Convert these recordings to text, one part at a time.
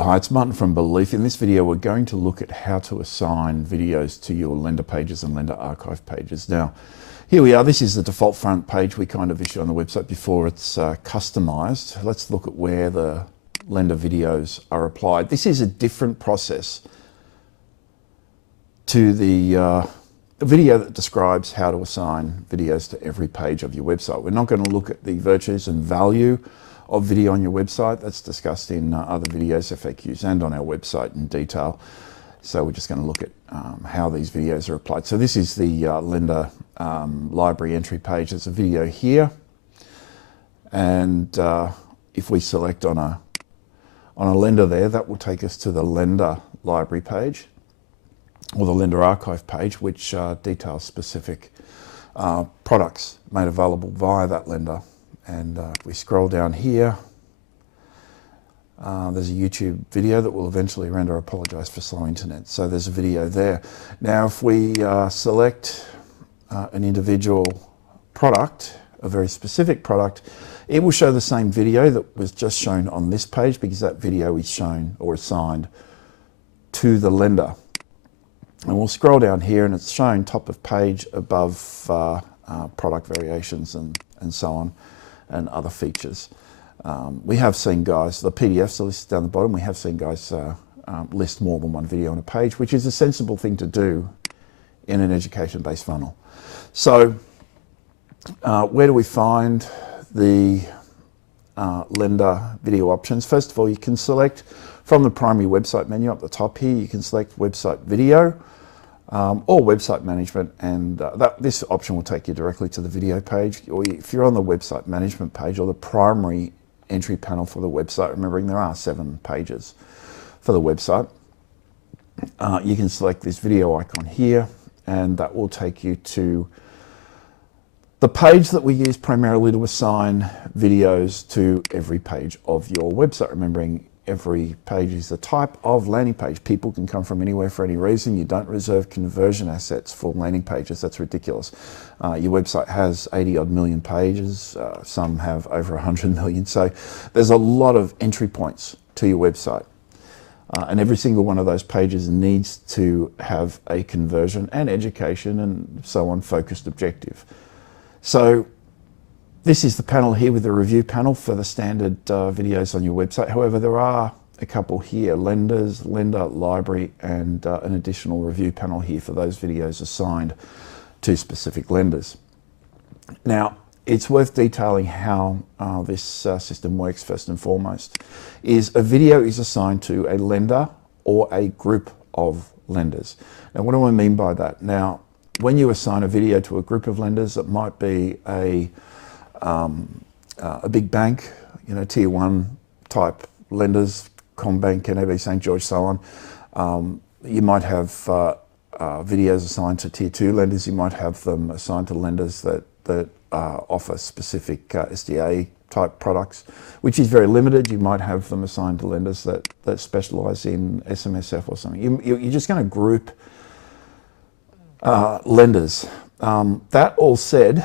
Hi, it's Martin from Belief. In this video, we're going to look at how to assign videos to your lender pages and lender archive pages. Now, here we are. This is the default front page we kind of issue on the website before it's customized. Let's look at where the lender videos are applied. This is a different process to the video that describes how to assign videos to every page of your website. We're not going to look at the virtues and value of video on your website. That's discussed in other videos, FAQs, and on our website in detail. So we're just going to look at how these videos are applied. So this is the lender library entry page. There's a video here, and if we select on a lender there, that will take us to the lender library page or the lender archive page, which details specific products made available via that lender. And if we scroll down here, there's a YouTube video that will eventually render. I apologize for slow internet. So there's a video there. Now, if we select an individual product, a very specific product, it will show the same video that was just shown on this page because that video is shown or assigned to the lender. And we'll scroll down here and it's shown top of page above product variations and so on, and other features. We have seen guys, the PDFs are listed down the bottom, we have seen guys list more than one video on a page, which is a sensible thing to do in an education-based funnel. So where do we find the lender video options? First of all, you can select from the primary website menu up the top here, you can select website video or website management, and this option will take you directly to the video page. Or if you're on the website management page or the primary entry panel for the website, remembering there are 7 pages for the website, you can select this video icon here, and that will take you to the page that we use primarily to assign videos to every page of your website. Remembering every page is a type of landing page. People can come from anywhere for any reason. You don't reserve conversion assets for landing pages. That's ridiculous. Your website has 80 odd million pages. Some have over 100 million. So there's a lot of entry points to your website. And every single one of those pages needs to have a conversion and education and so on focused objective. So this is the panel here with the review panel for the standard videos on your website. However, there are a couple here, lenders, lender library, and an additional review panel here for those videos assigned to specific lenders. Now, it's worth detailing how this system works first and foremost. Is a video is assigned to a lender or a group of lenders. Now, what do I mean by that? Now, when you assign a video to a group of lenders, it might be a big bank, tier 1 type lenders, Combank, NAB, St. George, so on. You might have videos assigned to tier 2 lenders. You might have them assigned to lenders that offer specific SDA type products, which is very limited. You might have them assigned to lenders that specialize in SMSF or something. You're just going to group lenders. That all said,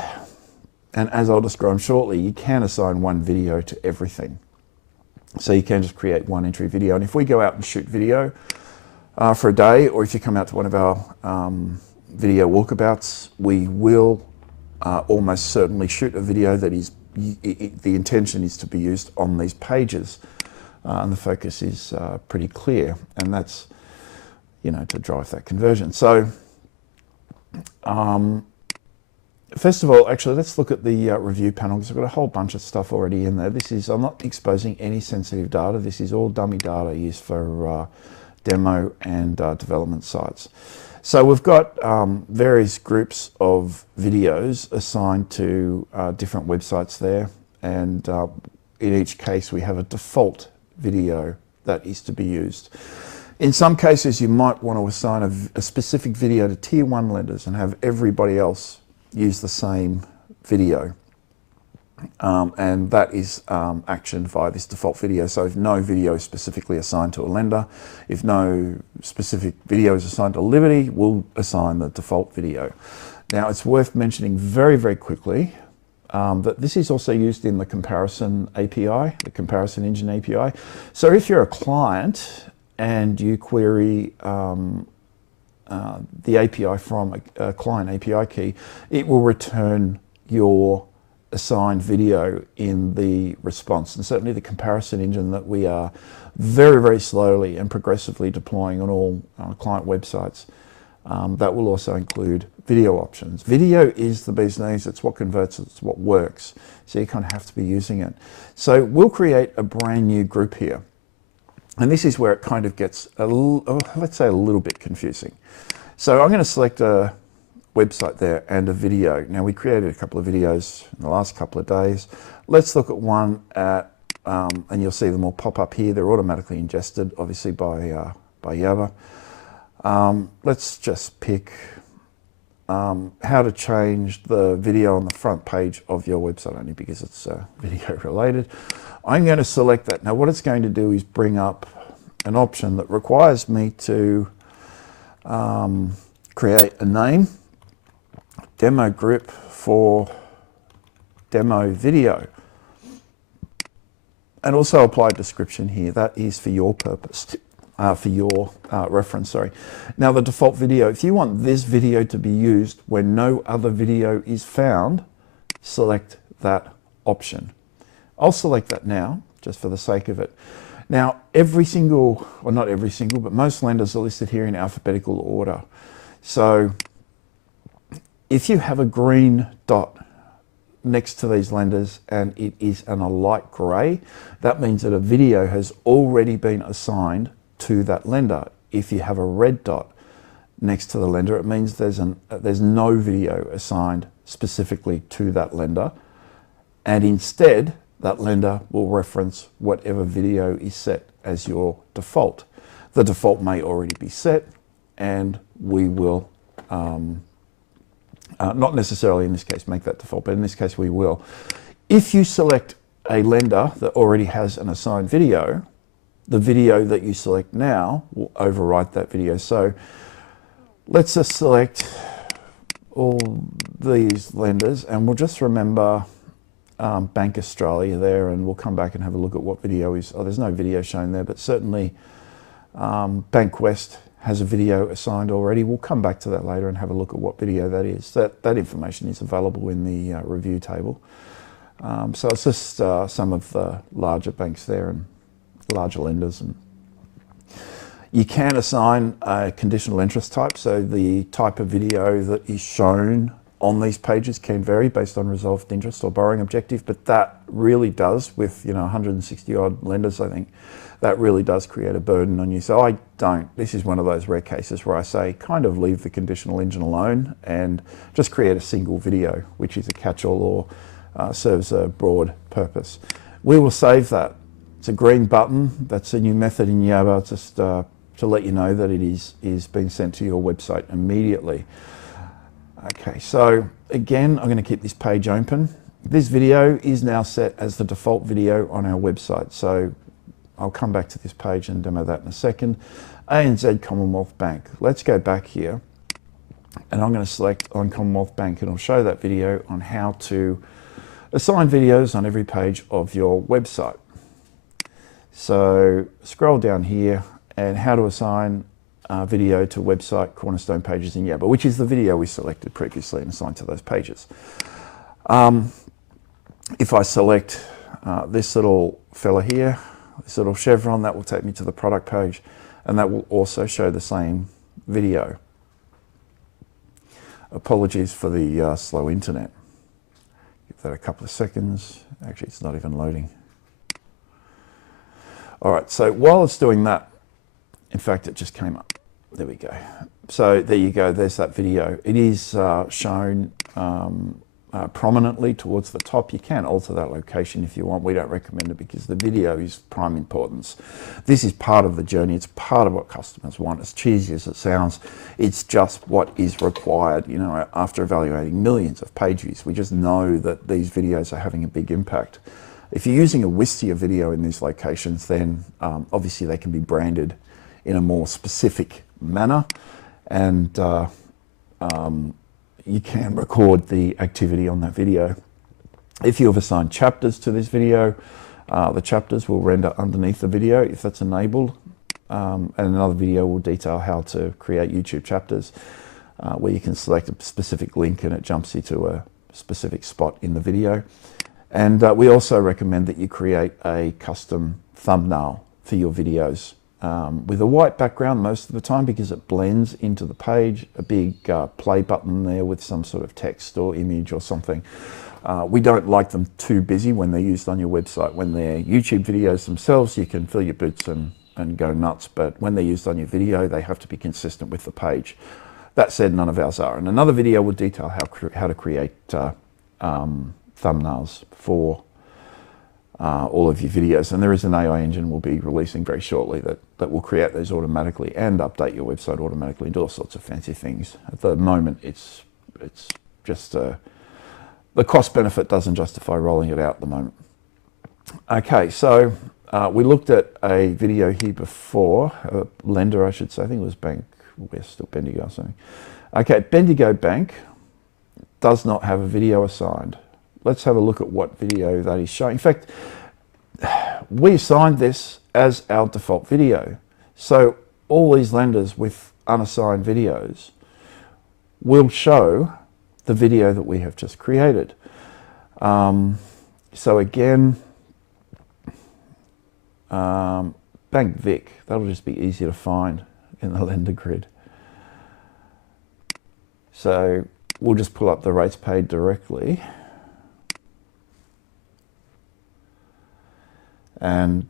and as I'll describe shortly, you can assign one video to everything. So you can just create one entry video. And if we go out and shoot video for a day, or if you come out to one of our video walkabouts, we will almost certainly shoot a video that is, the intention is to be used on these pages. And the focus is pretty clear. And that's, to drive that conversion. So, first of all, actually, let's look at the review panel because I've got a whole bunch of stuff already in there. I'm not exposing any sensitive data. This is all dummy data used for demo and development sites. So we've got various groups of videos assigned to different websites there. And in each case, we have a default video that is to be used. In some cases, you might want to assign a specific video to tier 1 lenders and have everybody else use the same video, and that is actioned via this default video. So if no video is specifically assigned to a lender, if no specific video is assigned to Liberty, we'll assign the default video. Now, it's worth mentioning very, very quickly that this is also used in the comparison API, the comparison engine API. So if you're a client and you query the API from a client API key, it will return your assigned video in the response. And certainly the comparison engine that we are very, very slowly and progressively deploying on all client websites, that will also include video options. Video is the bee's knees. It's what converts, it's what works. So you kind of have to be using it. So we'll create a brand new group here. And this is where it kind of gets, let's say, a little bit confusing. So I'm going to select a website there and a video. Now, we created a couple of videos in the last couple of days. Let's look at one at, and you'll see them all pop up here. They're automatically ingested, obviously, by Yabber. Let's just pick how to change the video on the front page of your website, only because it's video related. I'm going to select that. Now what it's going to do is bring up an option that requires me to create a name, demo group for demo video, and also apply a description here. That is for your purpose. For your reference, sorry. Now the default video, if you want this video to be used when no other video is found, select that option. I'll select that now, just for the sake of it. Now every single, well not every single, but most lenders are listed here in alphabetical order. So if you have a green dot next to these lenders and it is in a light grey, that means that a video has already been assigned to that lender. If you have a red dot next to the lender, it means there's no video assigned specifically to that lender, and instead that lender will reference whatever video is set as your default. The default may already be set, and we will not necessarily in this case make that default, but in this case we will. If you select a lender that already has an assigned video, the video that you select now will overwrite that video. So let's just select all these lenders, and we'll just remember Bank Australia there, and we'll come back and have a look at what video is. Oh, there's no video shown there, but certainly Bank West has a video assigned already. We'll come back to that later and have a look at what video that is. That information is available in the review table. So it's just some of the larger banks there and larger lenders. And you can assign a conditional interest type, so the type of video that is shown on these pages can vary based on resolved interest or borrowing objective, but that really does, with 160 odd lenders, I think, that really does create a burden on you. So I don't, this is one of those rare cases where I say kind of leave the conditional engine alone and just create a single video, which is a catch-all or serves a broad purpose. We will save that. It's a green button. That's a new method in Yabber, just to let you know that it is being sent to your website immediately. Okay, so again, I'm going to keep this page open. This video is now set as the default video on our website. So I'll come back to this page and demo that in a second. ANZ Commonwealth Bank. Let's go back here, and I'm going to select on Commonwealth Bank, and I'll show that video on how to assign videos on every page of your website. So scroll down here, and how to assign video to website cornerstone pages in Yabber, which is the video we selected previously and assigned to those pages. If I select this little fella here, this little chevron, that will take me to the product page, and that will also show the same video. Apologies for the slow internet. Give that a couple of seconds. Actually, it's not even loading. All right, so while it's doing that, in fact, it just came up. There we go. So there you go, there's that video. It is shown prominently towards the top. You can alter that location if you want. We don't recommend it because the video is prime importance. This is part of the journey. It's part of what customers want. As cheesy as it sounds, it's just what is required. After evaluating millions of page views, we just know that these videos are having a big impact. If you're using a Wistia video in these locations, then obviously they can be branded in a more specific manner, and you can record the activity on that video If you have assigned chapters to this video, the chapters will render underneath the video if that's enabled. And another video will detail how to create YouTube chapters, where you can select a specific link and it jumps you to a specific spot in the video. And we also recommend that you create a custom thumbnail for your videos with a white background most of the time, because it blends into the page. A big play button there with some sort of text or image or something. We don't like them too busy when they're used on your website. When they're YouTube videos themselves, you can fill your boots and go nuts, but when they're used on your video, they have to be consistent with the page. That said, none of ours are. And another video will detail how to create thumbnails for all of your videos. And there is an AI engine we'll be releasing very shortly that will create those automatically and update your website automatically and do all sorts of fancy things. At the moment, it's just the cost benefit doesn't justify rolling it out at the moment. Okay, so we looked at a video here before, a lender I should say, I think it was Bank West or Bendigo or something. Okay, Bendigo Bank does not have a video assigned. Let's have a look at what video that is showing. In fact, we assigned this as our default video. So all these lenders with unassigned videos will show the video that we have just created. So again, Bank Vic, that'll just be easier to find in the lender grid. So we'll just pull up the rates paid directly. And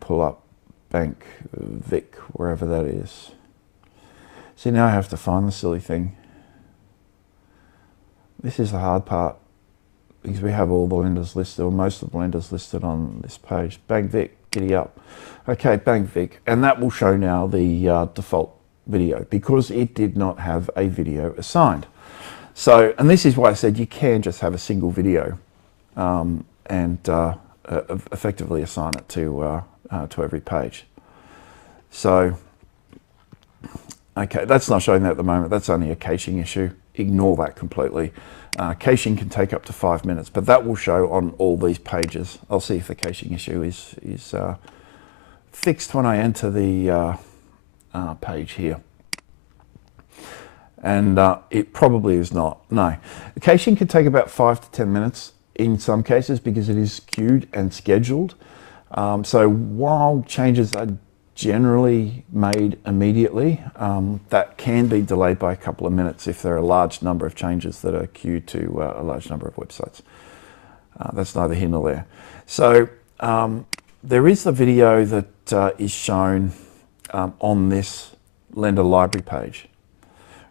pull up Bank Vic, wherever that is. See, now I have to find the silly thing. This is the hard part, because we have all the lenders listed, or most of the lenders listed on this page. Bank Vic, giddy up. Okay, Bank Vic, and that will show now the default video, because it did not have a video assigned. So, and this is why I said you can just have a single video and effectively assign it to every page. So, okay, that's not showing that at the moment. That's only a caching issue. Ignore that completely. Caching can take up to 5 minutes, but that will show on all these pages. I'll see if the caching issue is fixed when I enter the page here. And it probably is not. No. The caching can take about 5 to 10 minutes in some cases, because it is queued and scheduled. So while changes are generally made immediately, that can be delayed by a couple of minutes if there are a large number of changes that are queued to a large number of websites. That's neither here nor there. So there is the video that is shown on this lender library page.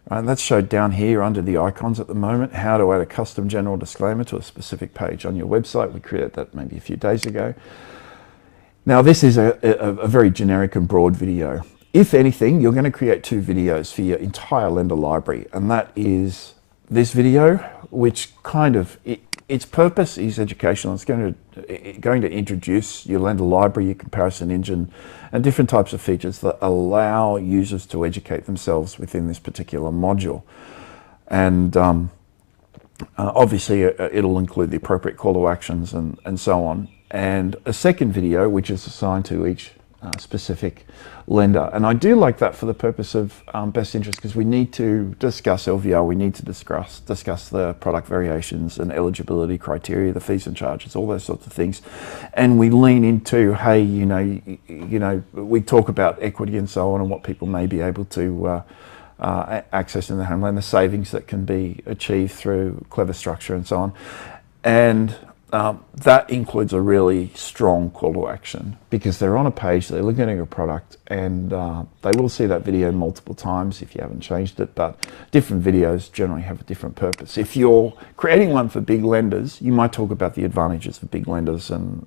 And that's showed down here under the icons at the moment, how to add a custom general disclaimer to a specific page on your website. We created that maybe a few days ago. Now this is a very generic and broad video. If anything, you're going to create 2 videos for your entire lender library, and that is this video, which kind of, its purpose is educational. It's going to introduce your lender library, your comparison engine, and different types of features that allow users to educate themselves within this particular module. And obviously it'll include the appropriate call to actions and so on. And a second video, which is assigned to each specific lender. And I do like that for the purpose of best interest, because we need to discuss LVR, we need to discuss the product variations and eligibility criteria, the fees and charges, all those sorts of things. And we lean into, hey, you know, we talk about equity and so on, and what people may be able to access in the homeland, the savings that can be achieved through clever structure and so on. And that includes a really strong call to action, because they're on a page, they're looking at a product, and they will see that video multiple times if you haven't changed it, but different videos generally have a different purpose. If you're creating one for big lenders, you might talk about the advantages of big lenders, and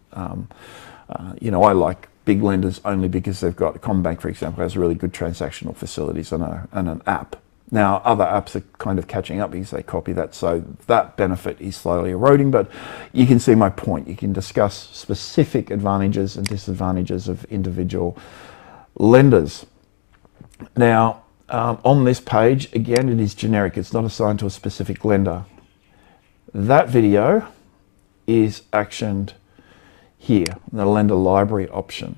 you know, I like big lenders only because they've got, Combank for example has really good transactional facilities and an app. Now, other apps are kind of catching up because they copy that, so that benefit is slowly eroding, but you can see my point. You can discuss specific advantages and disadvantages of individual lenders. Now, on this page, again, it is generic. It's not assigned to a specific lender. That video is actioned here, the lender library option.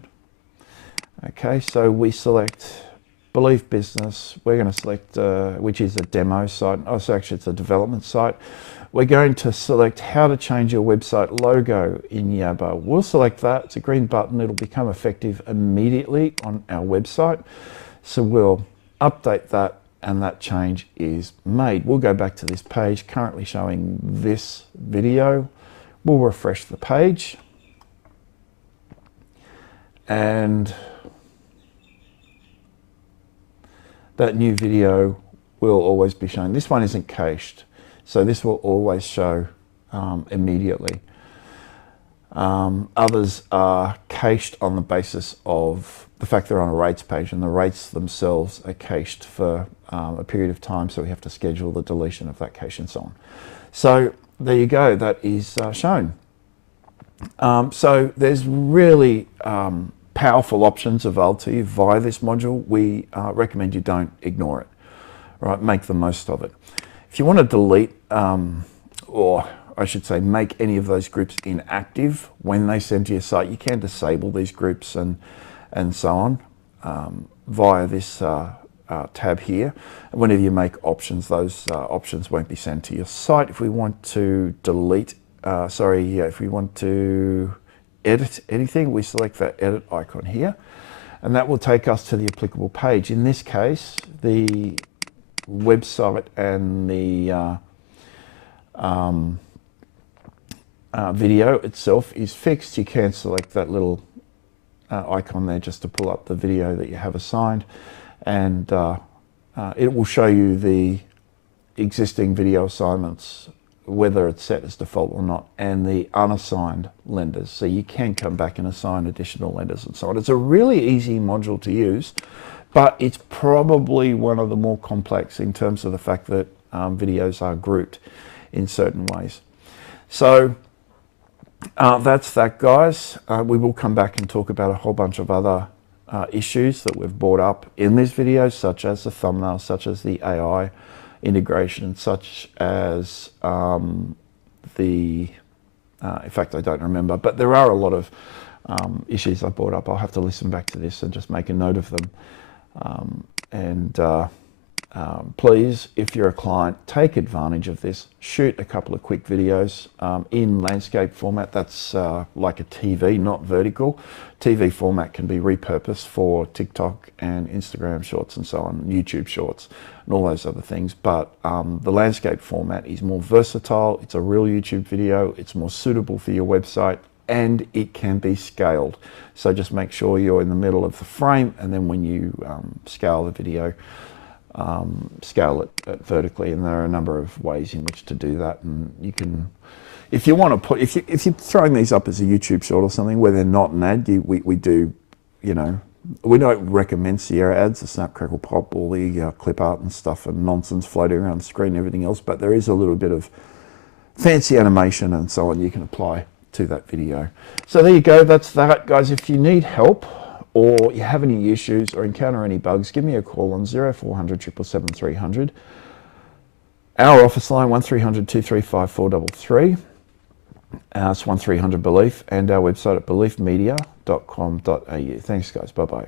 Okay, so we select Believe Business. We're going to select, which is a demo site. Oh, so actually it's a development site. We're going to select how to change your website logo in Yabber. We'll select that. It's a green button. It'll become effective immediately on our website. So we'll update that and that change is made. We'll go back to this page currently showing this video. We'll refresh the page and that new video will always be shown. This one isn't cached, so this will always show immediately. Others are cached on the basis of the fact they're on a rates page, and the rates themselves are cached for a period of time, so we have to schedule the deletion of that cache and so on. So there you go, that is shown. So there's really powerful options available to you via this module. We recommend you don't ignore it, right? Make the most of it. If you want to delete, or I should say make any of those groups inactive when they send to your site, you can disable these groups and so on via this tab here. And whenever you make options, those options won't be sent to your site. If we want to delete, if we want to edit anything, we select that edit icon here, and that will take us to the applicable page. In this case, the website and the video itself is fixed. You can select that little icon there just to pull up the video that you have assigned, and it will show you the existing video assignments, whether it's set as default or not, and the unassigned lenders. So you can come back and assign additional lenders and so on. It's a really easy module to use, but it's probably one of the more complex in terms of the fact that videos are grouped in certain ways. So that's that, guys. We will come back and talk about a whole bunch of other issues that we've brought up in this video, such as the thumbnail, such as the AI integration, such as in fact, I don't remember, but there are a lot of issues I brought up. I'll have to listen back to this and just make a note of them. Please, if you're a client, take advantage of this. Shoot a couple of quick videos in landscape format. That's like a TV, not vertical. TV format can be repurposed for TikTok and Instagram shorts and so on, YouTube shorts and all those other things. But the landscape format is more versatile. It's a real YouTube video. It's more suitable for your website, and it can be scaled. So just make sure you're in the middle of the frame, and then when you scale the video, scale it vertically, and there are a number of ways in which to do that. And you can, if you want to put, if you're throwing these up as a YouTube short or something where they're not an ad, we do, you know, we don't recommend Sierra ads, the snap, crackle, pop, all the clip art and stuff and nonsense floating around the screen and everything else, but there is a little bit of fancy animation and so on you can apply to that video. So there you go, that's that, guys. If you need help or you have any issues or encounter any bugs, give me a call on 0400 777 300. Our office line 1300 235 433. It's 1300 Belief, and our website at beliefmedia.com.au. Thanks, guys. Bye-bye.